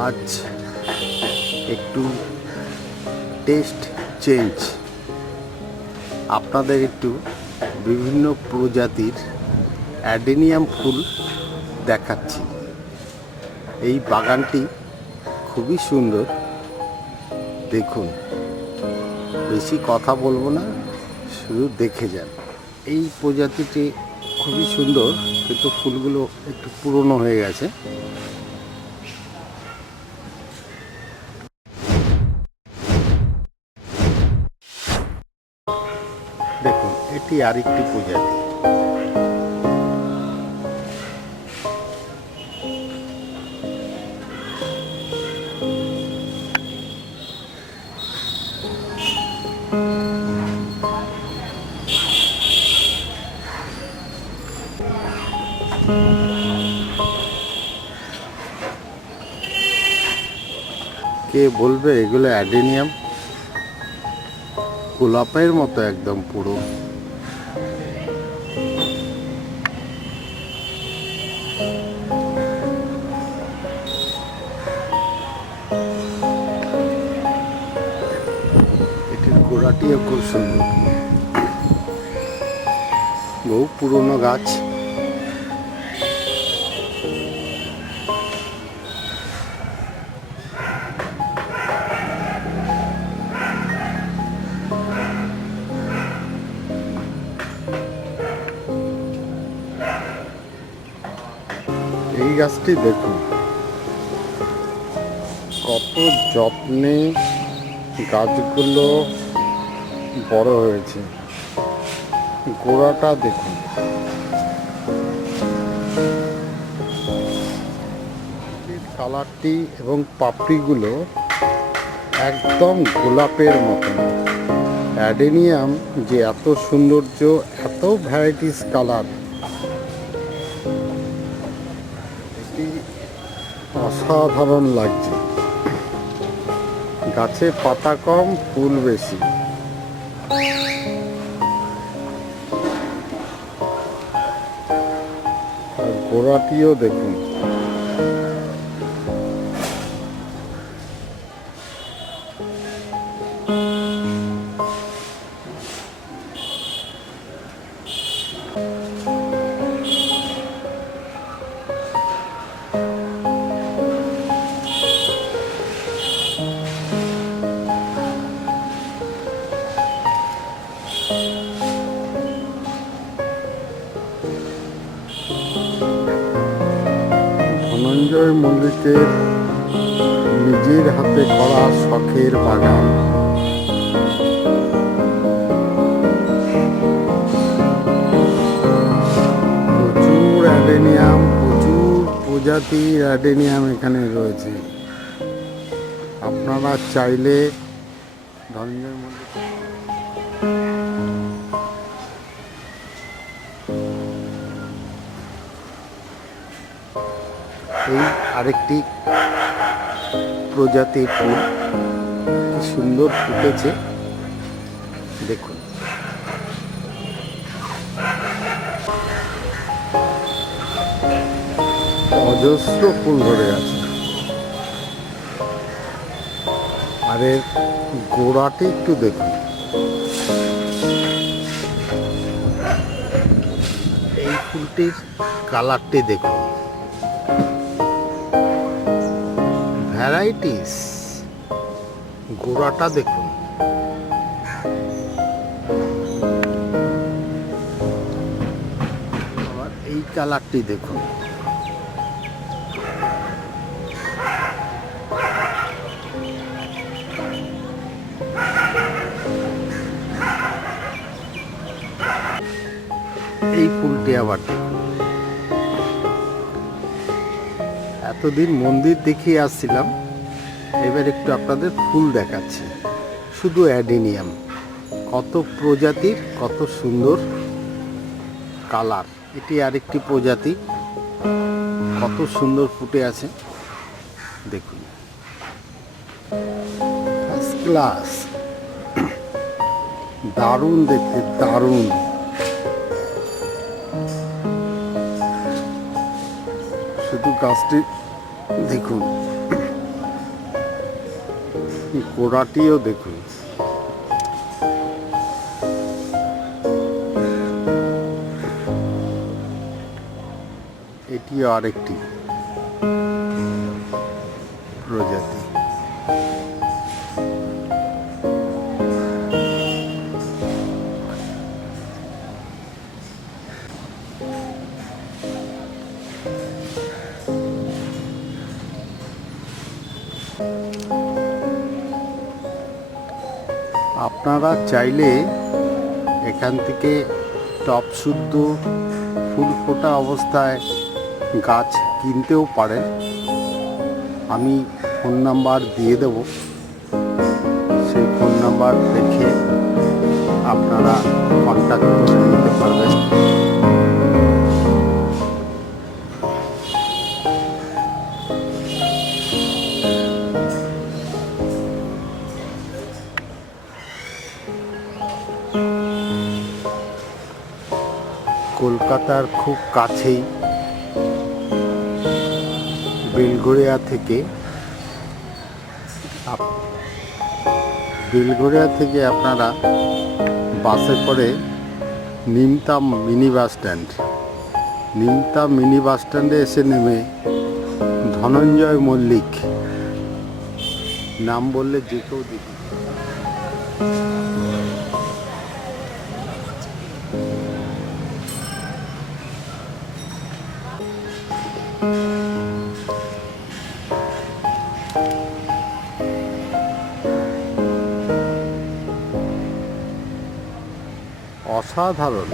আজ একটু test change, আপনাদের একটু বিভিন্ন প্রজাতির অ্যাডেনিয়াম ফুল দেখাচ্ছি। এই বাগানটি খুবই সুন্দর, দেখুন। বেশি কথা বলবো না, শুধু দেখে যান। এই প্রজাতিটি খুবই সুন্দর, কিন্তু ফুলগুলো একটু পুরনো হয়ে গেছে। দেখুন, এটি আরেকটি প্রজাতি। কে বলবে এগুলো অ্যাডেনিয়াম? গোলাপের মতো একদম পুরো। এটির গোড়াটিও খুব সুন্দর, বহু পুরনো গাছ। এই গাছটি দেখুন, কত যত্নে গাছগুলো বড় হয়েছে। গোড়াটা দেখুন, কালারটি এবং পাপড়িগুলো একদম গোলাপের মতন। অ্যাডেনিয়াম যে এত সৌন্দর্য, এত ভ্যারাইটিস কালার, এটি অসাধারণ লাগছে। গাছে পাতা কম, ফুল বেশি। আর গোড়াটিও দেখুন। ধনঞ্জয় মল্লিকের নিজের হাতে করা শখের বাগান। প্রচুর অ্যাডেনিয়াম, প্রচুর প্রজাতির অ্যাডেনিয়াম এখানে রয়েছে। আপনারা চাইলে ধনঞ্জয় মল্লিক এই আরেকটি প্রজাতির ফুল, সুন্দর ফুটেছে দেখুন। অজস্র ফুল ধরে আছে। আর এর গোড়াটি একটু দেখুন। এই ফুলটির কালারটি দেখুন, ভ্যারাইটিস। গোড়াটা দেখুন। আবার এই কালারটি দেখুন। এই ফুলটি আবার দেখুন। এতদিন মন্দির দেখিয়ে আসছিলাম, এবার একটু আপনাদের ফুল দেখাচ্ছি। শুধু অ্যাডেনিয়াম, কত প্রজাতির, কত সুন্দর কালার। এটি আরেকটি প্রজাতি, কত সুন্দর ফুটে আছে দেখুন। ফার্স্ট ক্লাস, দারুণ দেখতে, দারুণ। শুধু গাছটি দেখুন। গোড়াটিও দেখুন। এটিও আরেকটি প্রজাতি। আপনারা চাইলে এখান থেকে টব শুদ্ধ ফুল ফোটা অবস্থায় গাছ কিনতেও পারেন। আমি ফোন নাম্বার দিয়ে দেব, সেই ফোন নাম্বার দেখে আপনারা কন্ট্যাক্ট করে নিতে পারবেন। কলকাতার খুব কাছেই বেলঘরিয়া থেকে আপনারা বাসে করে নিমতাম মিনি বাস স্ট্যান্ডে এসে নেমে ধনঞ্জয় মল্লিক নাম বললে যে কেউ দিবে। অসাধারণ।